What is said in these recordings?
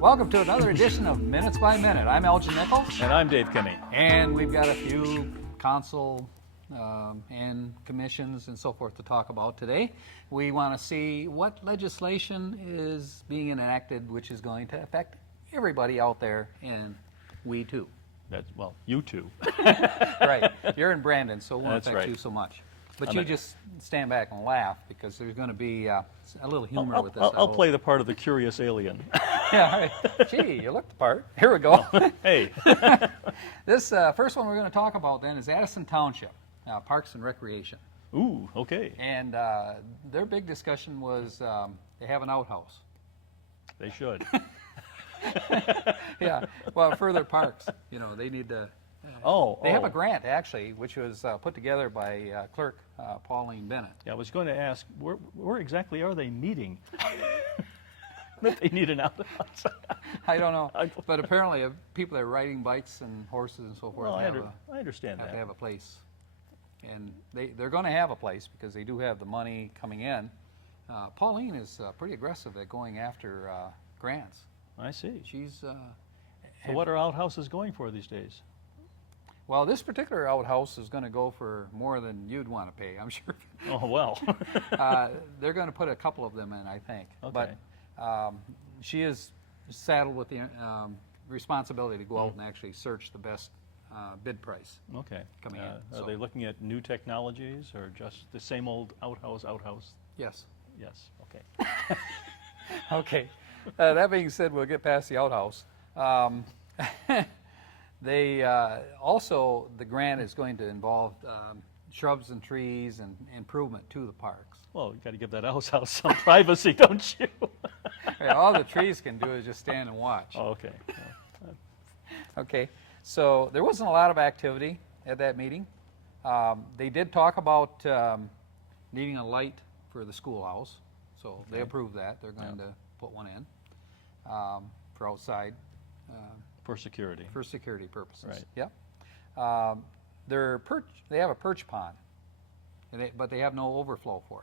Welcome to another edition of Minutes by Minute. I'm Elgin Nichols. And I'm Dave Kinney. And we've got a few council and commissions and so forth to talk about today. We want to see what legislation is being enacted which is going to affect everybody out there, and we too. Well, you too. Right. You're in Brandon, so it won't That's affect right. you so much. But you just stand back and laugh because there's going to be a little humor with this. I'll play the part of the curious alien. Yeah, right. Gee, you look the part. Here we go. Hey. This first one we're going to talk about then is Addison Township, Parks and Recreation. Ooh, okay. And their big discussion was they have an outhouse. They should. Yeah, well, for their parks, you know, they need to. They have a grant, actually, which was put together by Clerk Pauline Bennett. Yeah, I was going to ask, where exactly are they meeting? That they need an outhouse. I don't know, but apparently people that are riding bikes and horses and so forth Well, have I understand to that. have a place. And they're going to have a place because they do have the money coming in. Pauline is pretty aggressive at going after grants. I see. She's So what are outhouses going for these days? well, this particular outhouse is going to go for more than you'd want to pay, I'm sure. Oh, well. They're going to put a couple of them in, I think. Okay. But she is saddled with the responsibility to go out and actually search the best bid price. Okay. Coming in, Are so. they looking at new technologies or just the same old outhouse? Yes. Yes, okay. Okay. That being said, we'll get past the outhouse. They also, the grant is going to involve shrubs and trees and improvement to the parks. Well, you got to give that outhouse some privacy, don't you? Yeah, all the trees can do is just stand and watch. Oh, okay. Okay, so there wasn't a lot of activity at that meeting. They did talk about needing a light for the schoolhouse, so they approved that. They're going to put one in for outside. For security. For security purposes. Right. Yep. They have a perch pond, but they have no overflow for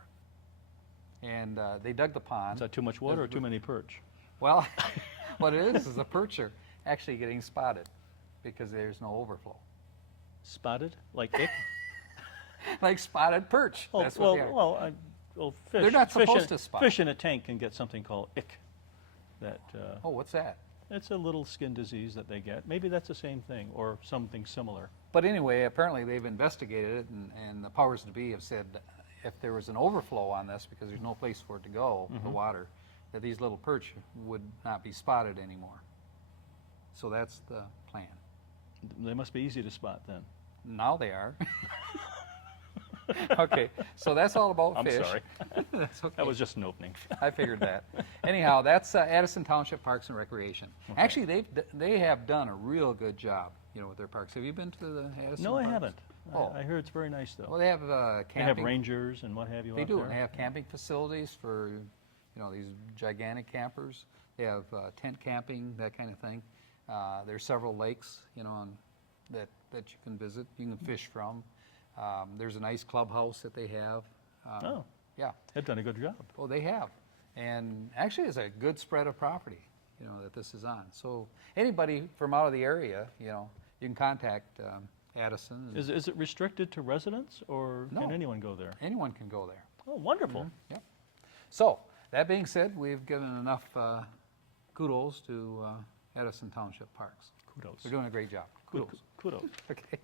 it. And they dug the pond. Is that too much water or too many perch? Well, what it is the perch are actually getting spotted because there's no overflow. Spotted? Like ick? Like spotted perch. Oh, That's what they are. Fish. They're not fish supposed in, to spot. Fish in a tank can get something called ick. That Oh, what's that? it's a little skin disease that they get. Maybe that's the same thing or something similar. But anyway, apparently they've investigated it, and the powers to be have said if there was an overflow on this because there's no place for it to go, the water, that these little perch would not be spotted anymore. So that's the plan. They must be easy to spot then. Now they are. Okay, so that's all about I'm fish. sorry. That's okay. That was just an opening. I figured that. Anyhow, that's Addison Township Parks and Recreation. Okay. Actually, they have done a real good job, you know, with their parks. Have you been to the Addison? No, Parks? I haven't. Oh. I heard it's very nice though. Well, they have camping. They have rangers and what have you. They out do. there. And they have camping facilities for, you know, these gigantic campers. They have tent camping, that kind of thing. There's several lakes, you know, that you can visit. You can fish from. There's a nice clubhouse that they have. Oh, Yeah. they've done a good job. Oh, they have. And actually, it's a good spread of property, you know, that this is on. So anybody from out of the area, you know, you can contact Addison. Is it restricted to residents or No. can anyone go there? Anyone can go there. Oh, wonderful. Yep. So that being said, we've given enough kudos to Addison Township Parks. Kudos. They're doing a great job. Kudos. Kudos. Okay.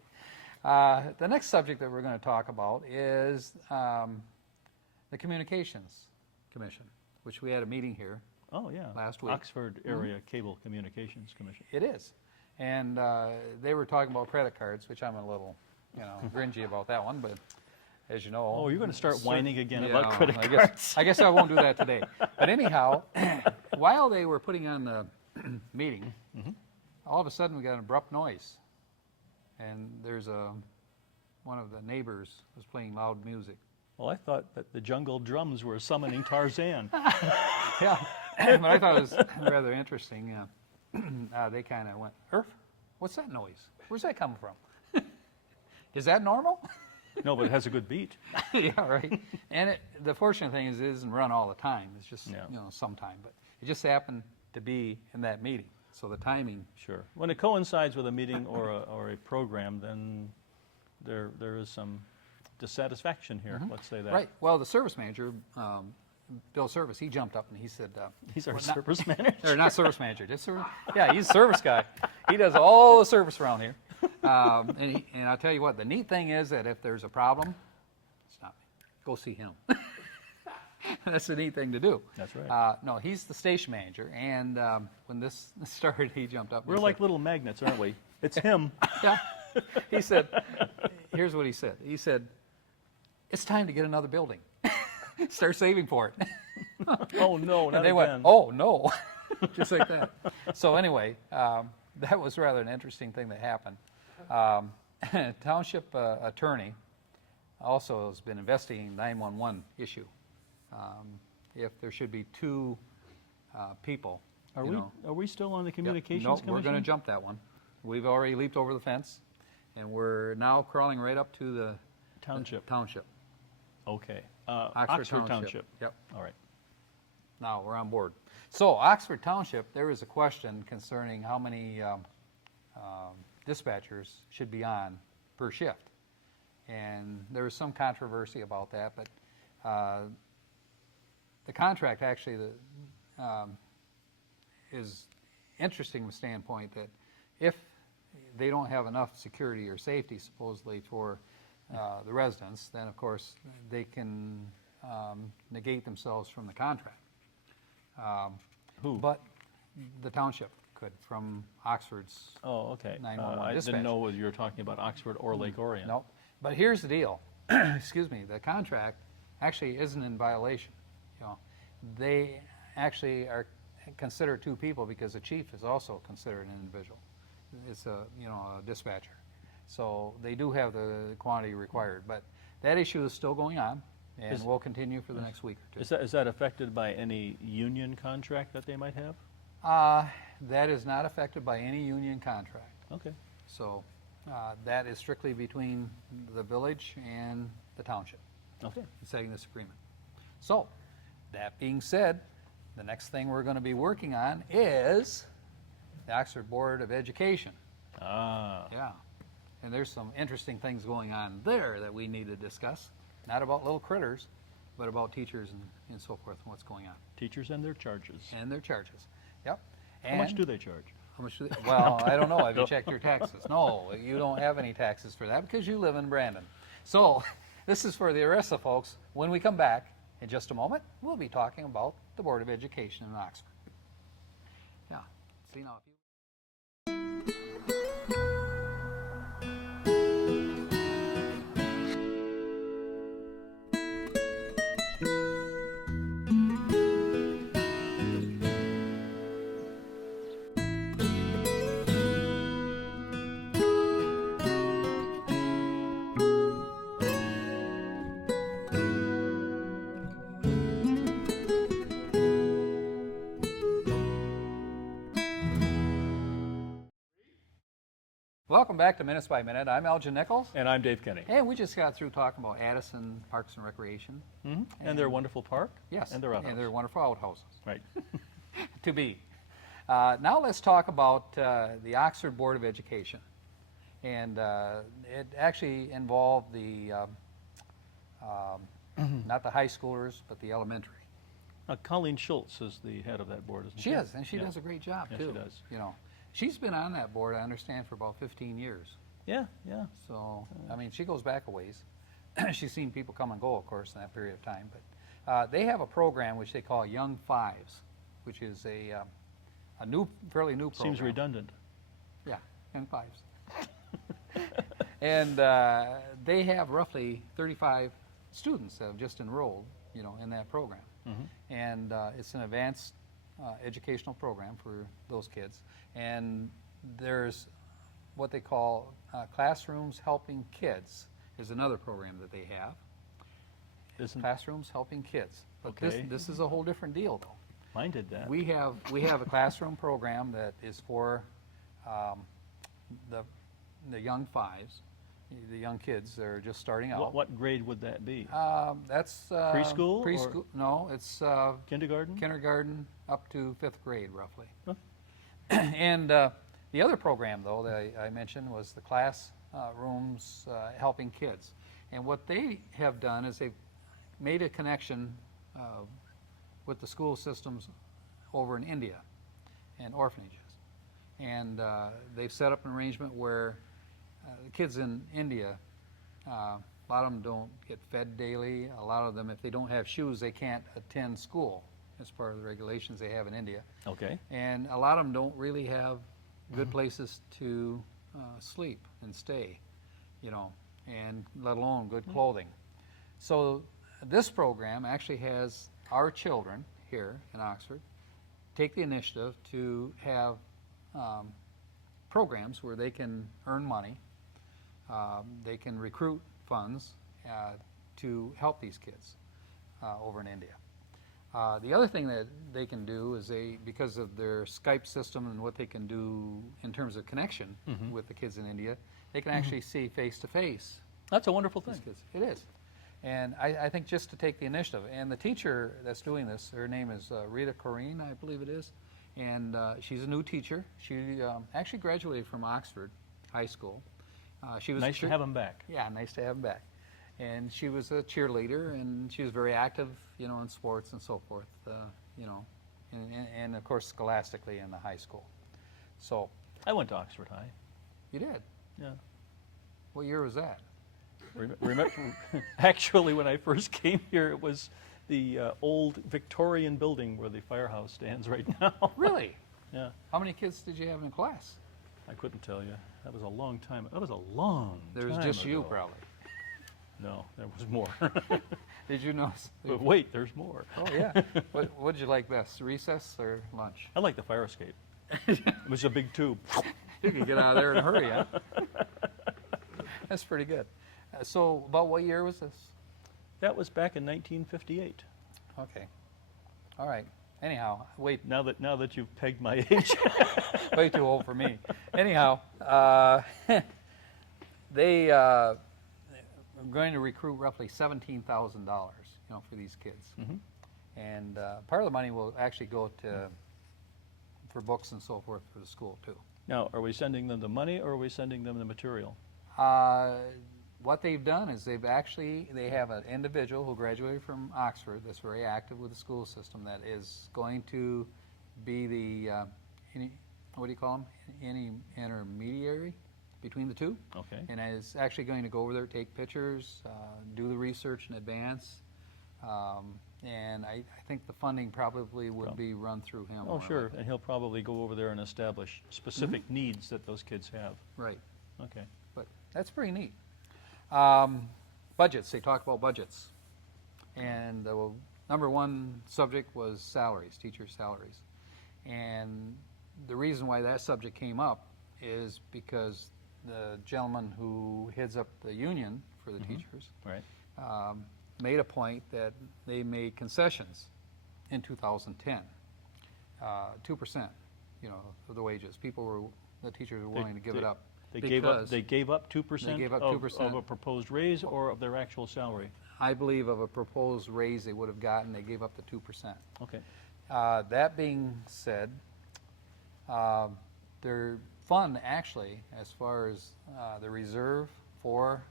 The next subject that we're going to talk about is the Communications Commission, which we had a meeting here. Oh, yeah. Last week. Oxford Area Cable Communications Commission. It is. And they were talking about credit cards, which I'm a little, you know, cringy about that one, but as you know. Oh, you're going to start whining again you about know, credit I cards. I guess I won't do that today. But anyhow, while they were putting on the meeting, all of a sudden we got an abrupt noise. And there's one of the neighbors was playing loud music. Well, I thought that the jungle drums were summoning Tarzan. Yeah, but I thought it was rather interesting. They kind of went, Irf, what's that noise? Where's that coming from? Is that normal? No, but it has a good beat. Yeah, right. And the fortunate thing is it isn't run all the time. It's just, Yeah. you know, sometime. But it just happened to be in that meeting. So the timing, Sure. When it coincides with a meeting or a program, then there is some dissatisfaction here, let's say that. right, well, the service manager, Bill Service, he jumped up and he said, He's our well, not- service manager. or not service manager, just service, yeah, he's a service guy. He does all the service around here. And I'll tell you what, the neat thing is that if there's a problem, stop me, go see him. That's the neat thing to do. That's right. No, he's the station manager, and when this started, he jumped up. And We're he like said, little magnets, aren't we? It's him. yeah. He said, here's what he said. He said, it's time to get another building. Start saving for it. Oh, no, not And they again. went, oh, no, just like that. So anyway, that was rather an interesting thing that happened. Township attorney also has been investigating 911 issue. If there should be two people, Are you we, know. are we still on the Yep. Communications Nope, Commission? we're going to jump that one. We've already leaped over the fence, and we're now crawling right up to the Township. township. Okay. Oxford Township. Yep. All right. Now we're on board. So Oxford Township, there was a question concerning how many dispatchers should be on per shift. And there was some controversy about that, but the contract actually is interesting from the standpoint that if they don't have enough security or safety supposedly for the residents, then of course they can negate themselves from the contract. Who? But the township could, from Oxford's. Oh, okay. 911 I dispatch. didn't know whether you were talking about Oxford or Lake Orion. No, but here's the deal. Excuse me. The contract actually isn't in violation. You know, they actually are considered two people because the chief is also considered an individual. It's a dispatcher. So they do have the quantity required, but that issue is still going on, and will continue for the next week or two. Is that affected by any union contract that they might have? That is not affected by any union contract. Okay. So that is strictly between the village and the township, Okay. setting this agreement. So, that being said, the next thing we're going to be working on is the Oxford Board of Education. Ah. Yeah. And there's some interesting things going on there that we need to discuss. Not about little critters, but about teachers and so forth and what's going on. Teachers and their charges. And their charges. Yep. How much do they charge? How much do they, well, I don't know. Have you checked your taxes? No, you don't have any taxes for that because you live in Brandon. So this is for the rest of folks. When we come back in just a moment, we'll be talking about the Board of Education in Oxford. Yeah. See now if you. Welcome back to Minutes by Minute. I'm Elgin Nichols, And I'm Dave Kenny. and we just got through talking about Addison Parks and Recreation. And their wonderful park? Yes, And their outhouse. and their wonderful outhouses Right. to be. Now let's talk about the Oxford Board of Education, and it actually involved the not the high schoolers, but the elementary. Colleen Schultz is the head of that board, isn't she? She is, and she Yeah. does a great job Yeah, too. she does. You know, she's been on that board, I understand, for about 15 years. Yeah, yeah. So, I mean, she goes back a ways. She's seen people come and go, of course, in that period of time. But they have a program which they call Young Fives, which is a fairly new program. Seems redundant. Yeah, Young Fives. And they have roughly 35 students that have just enrolled, in that program. And it's an advanced educational program for those kids. And there's what they call Classrooms Helping Kids is another program that they have. Classrooms Helping Kids. But Okay. this is a whole different deal, though. Mine did that. We have a classroom program that is for the young fives, the young kids that are just starting out. What grade would that be? That's Preschool or- Preschool? No, it's Kindergarten? kindergarten up to 5th grade, roughly. Huh. And the other program, though, that I mentioned was the class rooms helping kids. And what they have done is they've made a connection with the school systems over in India and orphanages. And they've set up an arrangement where the kids in India, a lot of them don't get fed daily. A lot of them, if they don't have shoes, they can't attend school as part of the regulations they have in India. Okay. And a lot of them don't really have good places to sleep and stay, you know, and let alone good clothing. So this program actually has our children here in Oxford take the initiative to have programs where they can earn money, they can recruit funds to help these kids over in India. The other thing that they can do is because of their Skype system and what they can do in terms of connection with the kids in India, they can actually see face to face That's a wonderful thing. these kids. It is. And I think just to take the initiative. And the teacher that's doing this, her name is Rita Corrine, I believe it is. And she's a new teacher. She actually graduated from Oxford High School. She was Nice to have them back. Yeah, nice to have him back. And she was a cheerleader, and she was very active, you know, in sports and so forth, you know, and of course scholastically in the high school. So I went to Oxford High. you did. Yeah. What year was that? Remember, actually, when I first came here, it was the old Victorian building where the firehouse stands right now. Really? Yeah. How many kids did you have in class? I couldn't tell you. That was a long time. That was a long There was time just you, ago. probably. No, there was more. Did you notice? But wait, there's more. Oh yeah. What did you like best, recess or lunch? I like the fire escape. It was a big tube. You could get out of there in a hurry, huh? That's pretty good. So, about what year was this? That was back in 1958. Okay. All right. Anyhow, wait, Now that you've pegged my age. way too old for me. Anyhow, they are going to recruit roughly $17,000, you know, for these kids. Mhm. And part of the money will actually go for books and so forth for the school too. Now, are we sending them the money or are we sending them the material? What they've done is they have an individual who graduated from Oxford that's very active with the school system that is going to be the, what do you call him? Any intermediary between the two. Okay. And is actually going to go over there, take pictures, do the research in advance. And I think the funding probably would be run through him. Oh, more sure. likely. And he'll probably go over there and establish specific needs that those kids have. Right. Okay. But that's pretty neat. Budgets, they talked about budgets. And the number one subject was salaries, teacher salaries. And the reason why that subject came up is because the gentleman who heads up the union for the teachers Right. made a point that they made concessions in 2010, 2%, you know, of the wages. The teachers were willing to give it up. They gave up. because They gave up 2%. They gave up of 2%. a proposed raise or of their actual salary. I believe of a proposed raise they would have gotten, they gave up the 2%. Okay. That being said, their fund actually, as far as the reserve for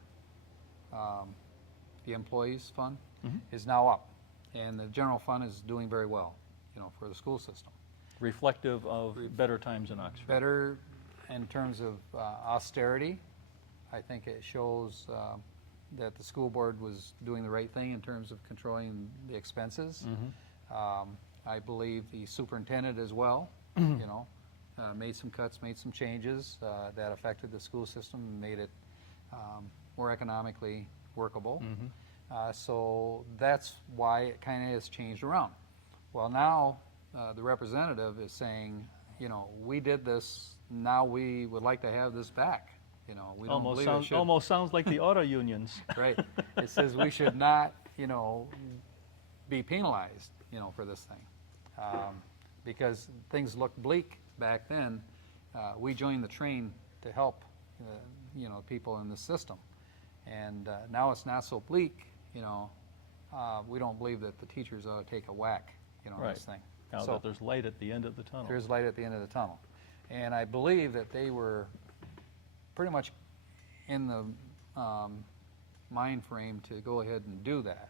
the employees fund, is now up. And the general fund is doing very well, you know, for the school system. Reflective of better times in Oxford. Better in terms of austerity. I think it shows that the school board was doing the right thing in terms of controlling the expenses. I believe the superintendent as well, you know, made some cuts, made some changes that affected the school system, and made it more economically workable. So that's why it kind of has changed around. Well, now the representative is saying, you know, we did this, now we would like to have this back. You know, we don't believe it should. Almost sounds like the auto unions. Right. It says we should not, you know, be penalized, you know, for this thing. Because things looked bleak back then. We joined the train to help, you know, people in the system. And now it's not so bleak, you know, we don't believe that the teachers ought to take a whack, you know, on Right. this thing. Now So that there's light at the end of the tunnel. there's light at the end of the tunnel. And I believe that they were pretty much in the mind frame to go ahead and do that.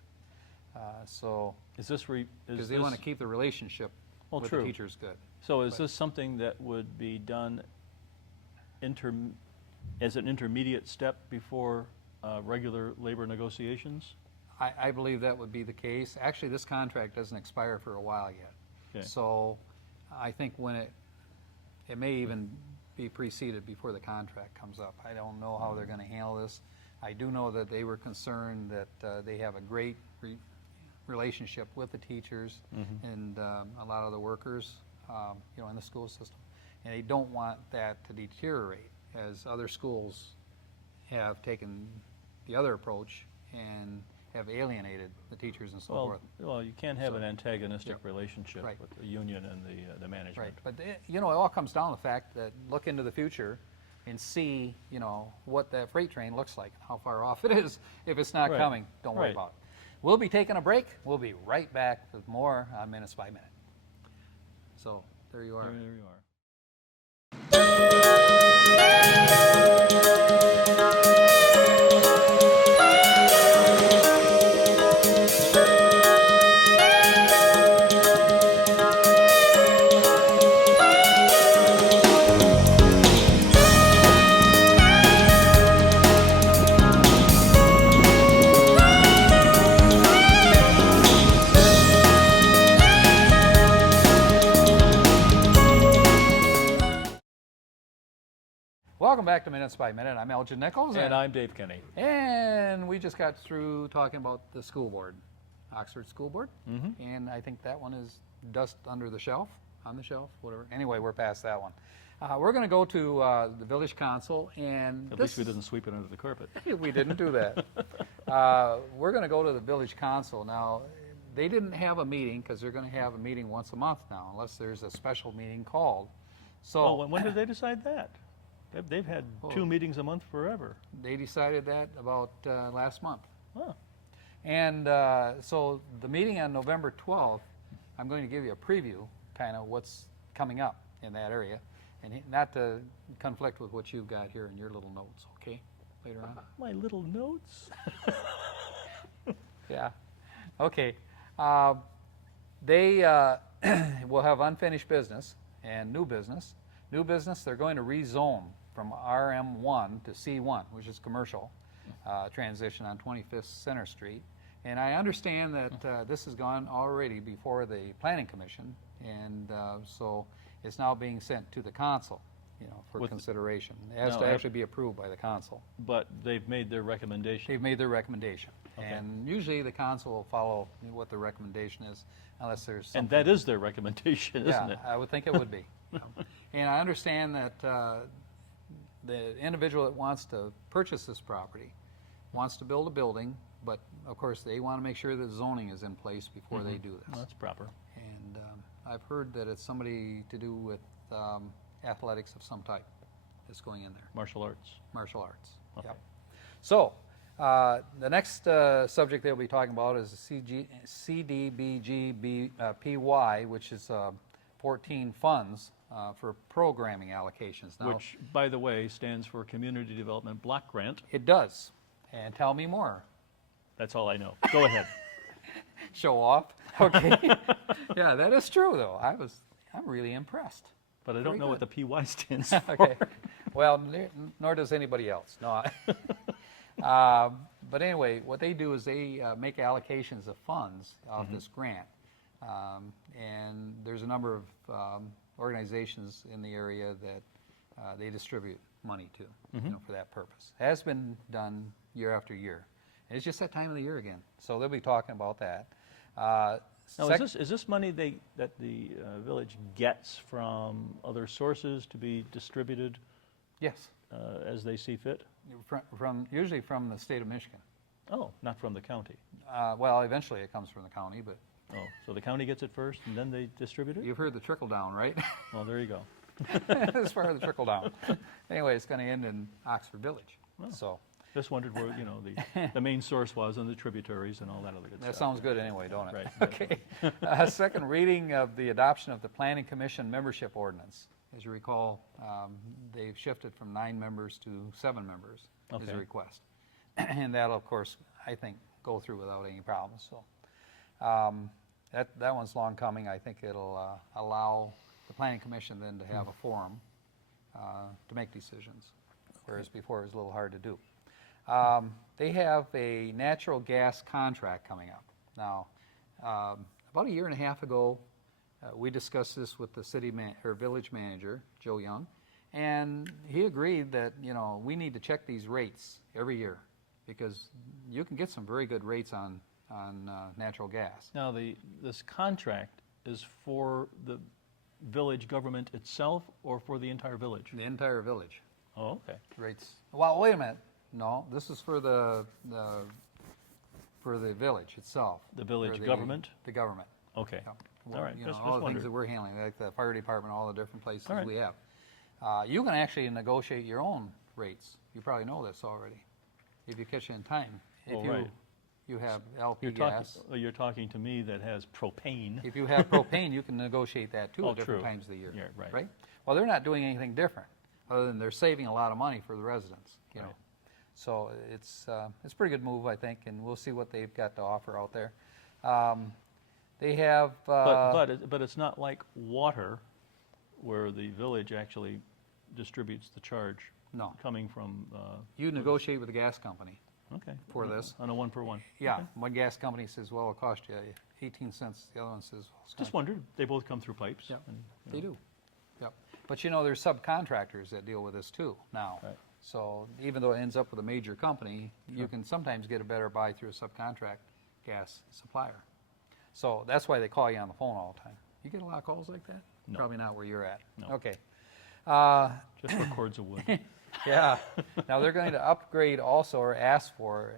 So, Is this because they want to keep the relationship Well, with true. the teachers good. So is but- this something that would be done as an intermediate step before regular labor negotiations? I believe that would be the case. Actually, this contract doesn't expire for a while yet. Okay. So I think when it may even be preceded before the contract comes up. I don't know how they're going to handle this. I do know that they were concerned that they have a great relationship with the teachers and a lot of the workers, you know, in the school system. And they don't want that to deteriorate as other schools have taken the other approach and have alienated the teachers and so forth. Well, you can't have So- an antagonistic Yep. relationship Right. with the union and the management. Right, but you know, it all comes down to the fact that look into the future and see, you know, what that freight train looks like, how far off it is. If it's not Right. coming, don't worry Right. about it. We'll be taking a break. We'll be right back with more on Minutes by Minute. So there you are. There you are. Welcome back to Minutes by Minute. I'm Elgin Nichols. And I'm Dave Kenny. And we just got through talking about the school board, Oxford School Board. And I think that one is dust under the shelf, on the shelf, whatever. Anyway, we're past that one. We're going to go to the village council, and At least we didn't sweep it under the carpet. we didn't do that. We're going to go to the village council. Now, they didn't have a meeting because they're going to have a meeting once a month now, unless there's a special meeting called. So Oh, when did they decide that? They've had 2 meetings a month forever. they decided that about last month. Oh, And so the meeting on November 12th, I'm going to give you a preview, kind of what's coming up in that area, and not to conflict with what you've got here in your little notes, okay, later on? my little notes. Yeah. Okay. They will have unfinished business and new business. New business, they're going to rezone from RM1 to C1, which is commercial, transition on 25th Center Street. And I understand that this has gone already before the Planning Commission, and so it's now being sent to the council, you know, for consideration. It has to actually be approved by the council. But they've made their recommendation. They've made their recommendation. Okay. And usually the council will follow what the recommendation is, unless there's something. And that is their recommendation, isn't it? Yeah, I would think it would be. And I understand that the individual that wants to purchase this property wants to build a building, but of course they want to make sure that zoning is in place before they do Well, this. that's proper. And I've heard that it's somebody to do with athletics of some type that's going in there, Martial arts. martial arts. Okay. Yep. So the next subject they'll be talking about is the CDBG-PY, which is 14 funds for programming allocations. Now, Which, by the way, stands for Community Development Block Grant. it does. And tell me more. That's all I know. Go ahead. Show off. Okay. Yeah, that is true, though. I'm really impressed. But I Very don't know what the good. PY stands for. Okay. Well, nor does anybody else. No. But anyway, what they do is they make allocations of funds of this grant. And there's a number of organizations in the area that they distribute money to, you know, for that purpose. It has been done year after year. And it's just that time of the year again. So they'll be talking about that. Now, is this money that the village gets from other sources to be distributed Yes, as they see fit? usually from the state of Michigan. Oh, not from the county. Well, eventually it comes from the county, but Oh, so the county gets it first and then they distribute it? you've heard the trickle down, right? Well, there you go. As far as the trickle down. Anyway, it's going to end in Oxford Village. So, Just wondered where, the main source was and the tributaries and all that other good That stuff. sounds good anyway, don't it? Right. Okay. Second reading of the adoption of the Planning Commission membership ordinance. As you recall, they've shifted from 9 members to 7 members is Okay. a request. And that'll, of course, I think, go through without any problems. So that one's long coming. I think it'll allow the Planning Commission then to have a forum to make decisions, whereas before it was a little hard to do. They have a natural gas contract coming up. Now, about a year and a half ago, we discussed this with the village manager, Joe Young, and he agreed that, we need to check these rates every year because you can get some very good rates on natural gas. Now, this contract is for the village government itself or for the entire village? The entire village Oh, okay. rates. Well, wait a minute. No, this is for the village itself. The village For government? The government. Okay. Yeah. All right, just all the things wondered. that we're handling, like the fire department, all the different places All right. we have. You can actually negotiate your own rates. You probably know this already, if you catch it in time. If Oh, right. you have LP You're gas. you're talking to me that has propane. If you have propane, you can negotiate that too Oh, at different true. times of the year. Yeah, right. Well, they're not doing anything different, other than they're saving a lot of money for the residents, Right. So it's a pretty good move, I think, and we'll see what they've got to offer out there. They have. But it's not like water, where the village actually distributes the charge No, coming from, you negotiate with the gas company okay. for this. On a one-for-one. Yeah, Okay. one gas company says, well, it'll cost you 18 cents. The other one says, well, it's Just gonna- wondered, they both come through pipes? Yep, and, they know. do. Yep. But there's subcontractors that deal with this too now. Right. So even though it ends up with a major company, you Sure. can sometimes get a better buy through a subcontract gas supplier. So that's why they call you on the phone all the time. You get a lot of calls like that? No. Probably not where you're at. No. Okay. Just for cords of wood. Yeah. Now they're going to upgrade also, or ask for,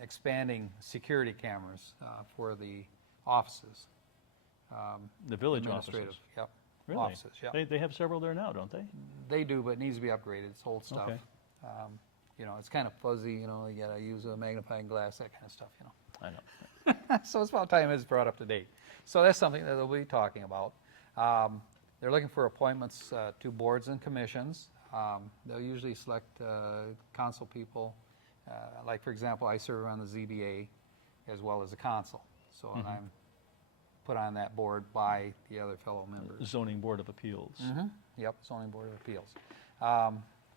expanding security cameras for the offices. The village Administrative, offices. yep. Really? Offices, yep. They have several there now, don't they? They do, but it needs to be upgraded. It's old stuff. Okay. It's kind of fuzzy, you gotta use a magnifying glass, that kind of stuff, I know. So it's about time it's brought up to date. So that's something that they'll be talking about. They're looking for appointments to boards and commissions. They'll usually select council people. Like, for example, I serve on the ZBA as well as the council. So and I'm put on that board by the other fellow members. Zoning Board of Appeals. Yep, zoning board of appeals.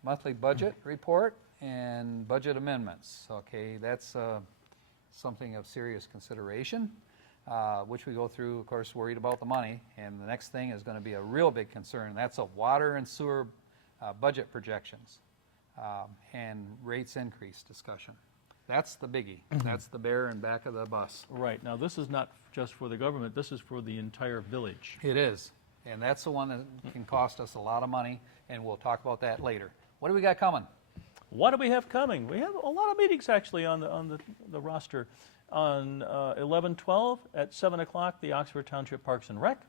Monthly budget report and budget amendments. Okay, that's something of serious consideration, which we go through, of course, worried about the money. And the next thing is going to be a real big concern. That's a water and sewer budget projections and rates increase discussion. That's the biggie. That's the bear in back of the bus. Right. Now, this is not just for the government. This is for the entire village. It is. And that's the one that can cost us a lot of money, and we'll talk about that later. What do we got coming? What do we have coming? We have a lot of meetings actually on the roster. On 11/12 at 7 o'clock, the Oxford Township Parks and Rec.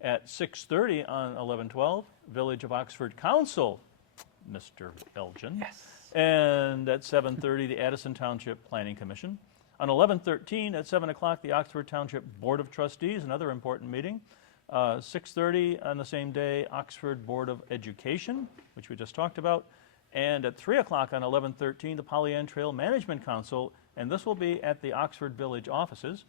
At 6:30 on 11/12, Village of Oxford Council, Mr. Elgin. Yes. And at 7:30, the Addison Township Planning Commission. On 11/13 at 7 o'clock, the Oxford Township Board of Trustees, another important meeting. 6:30 on the same day, Oxford Board of Education, which we just talked about. And at 3 o'clock on 11/13, the Pollyant Trail Management Council, and this will be at the Oxford Village offices.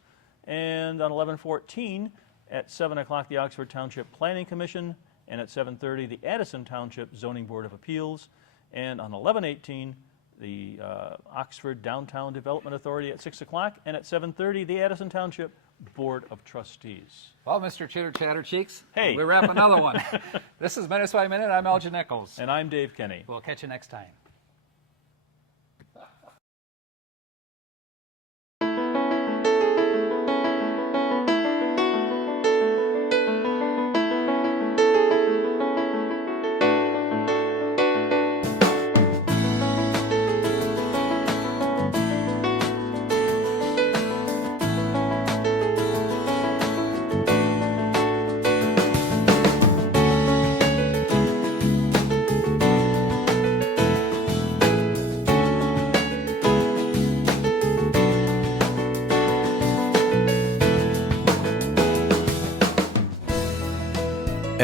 And on 11/14, at 7 o'clock, the Oxford Township Planning Commission, and at 7:30, the Addison Township Zoning Board of Appeals. And on 11/18, the Oxford Downtown Development Authority at 6 o'clock, and at 7:30, the Addison Township Board of Trustees. Well, Mr. Chitter Chatter Cheeks, Hey. we wrap another one. This is Minutes by Minute. I'm Elgin Nichols. And I'm Dave Kenny. We'll catch you next time.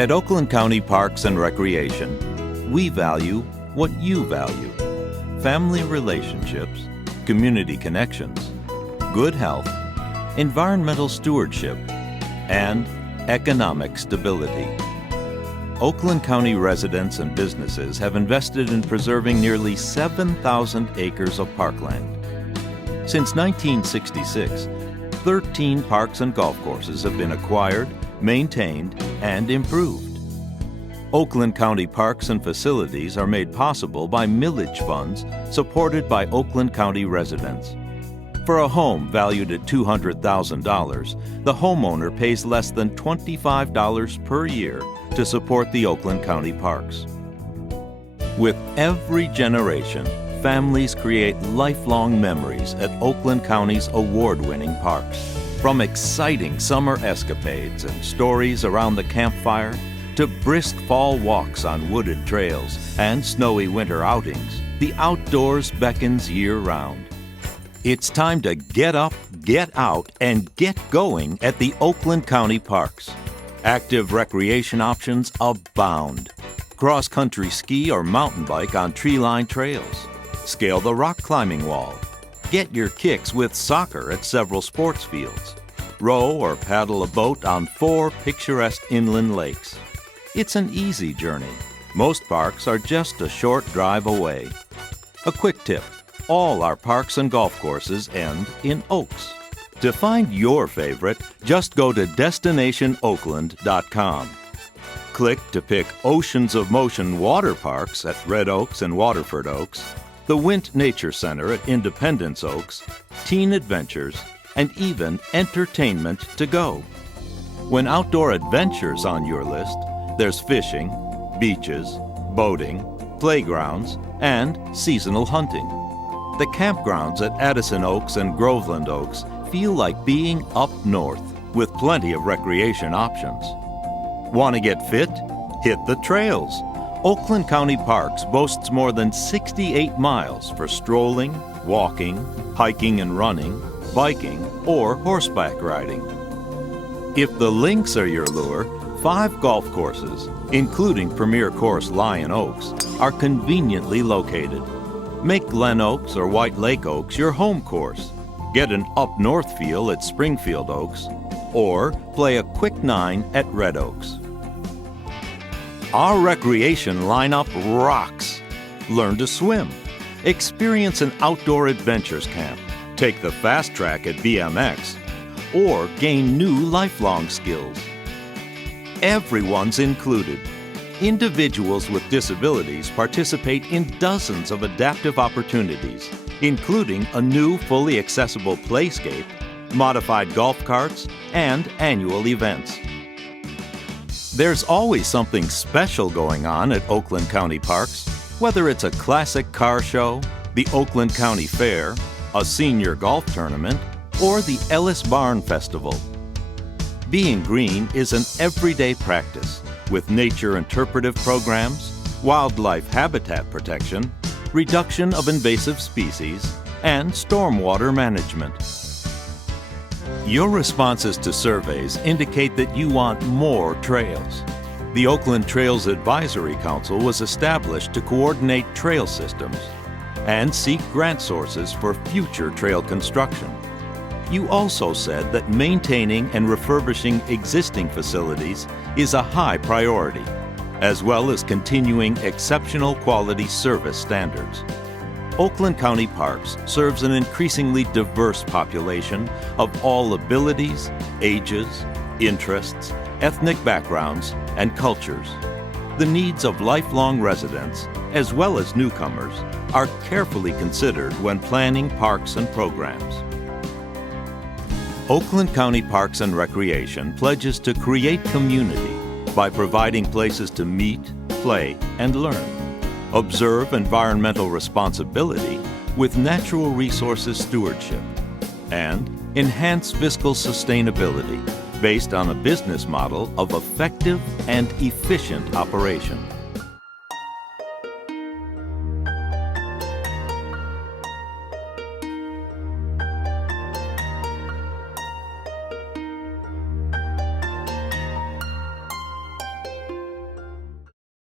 At Oakland County Parks and Recreation, we value what you value: family relationships, community connections, good health, environmental stewardship, and economic stability. Oakland County residents and businesses have invested in preserving nearly 7,000 acres of parkland. Since 1966, 13 parks and golf courses have been acquired, maintained, and improved. Oakland County parks and facilities are made possible by millage funds supported by Oakland County residents. For a home valued at $200,000, the homeowner pays less than $25 per year to support the Oakland County parks. With every generation, families create lifelong memories at Oakland County's award-winning parks. From exciting summer escapades and stories around the campfire to brisk fall walks on wooded trails and snowy winter outings, the outdoors beckons year-round. It's time to get up, get out, and get going at the Oakland County parks. Active recreation options abound. Cross-country ski or mountain bike on tree-lined trails. Scale the rock climbing wall. Get your kicks with soccer at several sports fields. Row or paddle a boat on 4 picturesque inland lakes. It's an easy journey. Most parks are just a short drive away. A quick tip: all our parks and golf courses end in Oaks. To find your favorite, just go to DestinationOakland.com. Click to pick Oceans of Motion water parks at Red Oaks and Waterford Oaks, the Wint Nature Center at Independence Oaks, Teen Adventures, and even entertainment to go. When outdoor adventures on your list, there's fishing, beaches, boating, playgrounds, and seasonal hunting. The campgrounds at Addison Oaks and Groveland Oaks feel like being up north with plenty of recreation options. Want to get fit? Hit the trails. Oakland County Parks boasts more than 68 miles for strolling, walking, hiking and running, biking, or horseback riding. If the links are your lure, 5 golf courses, including premier course Lion Oaks, are conveniently located. Make Glen Oaks or White Lake Oaks your home course. Get an up-north feel at Springfield Oaks, or play a quick 9 at Red Oaks. Our recreation lineup rocks. Learn to swim. Experience an outdoor adventures camp. Take the fast track at BMX, or gain new lifelong skills. Everyone's included. Individuals with disabilities participate in dozens of adaptive opportunities, including a new fully accessible playscape, modified golf carts, and annual events. There's always something special going on at Oakland County Parks, whether it's a classic car show, the Oakland County Fair, a senior golf tournament, or the Ellis Barn Festival. Being green is an everyday practice with nature interpretive programs, wildlife habitat protection, reduction of invasive species, and stormwater management. Your responses to surveys indicate that you want more trails. The Oakland Trails Advisory Council was established to coordinate trail systems and seek grant sources for future trail construction. You also said that maintaining and refurbishing existing facilities is a high priority, as well as continuing exceptional quality service standards. Oakland County Parks serves an increasingly diverse population of all abilities, ages, interests, ethnic backgrounds, and cultures. The needs of lifelong residents, as well as newcomers, are carefully considered when planning parks and programs. Oakland County Parks and Recreation pledges to create community by providing places to meet, play, and learn. Observe environmental responsibility with natural resources stewardship, and enhance fiscal sustainability based on a business model of effective and efficient operation.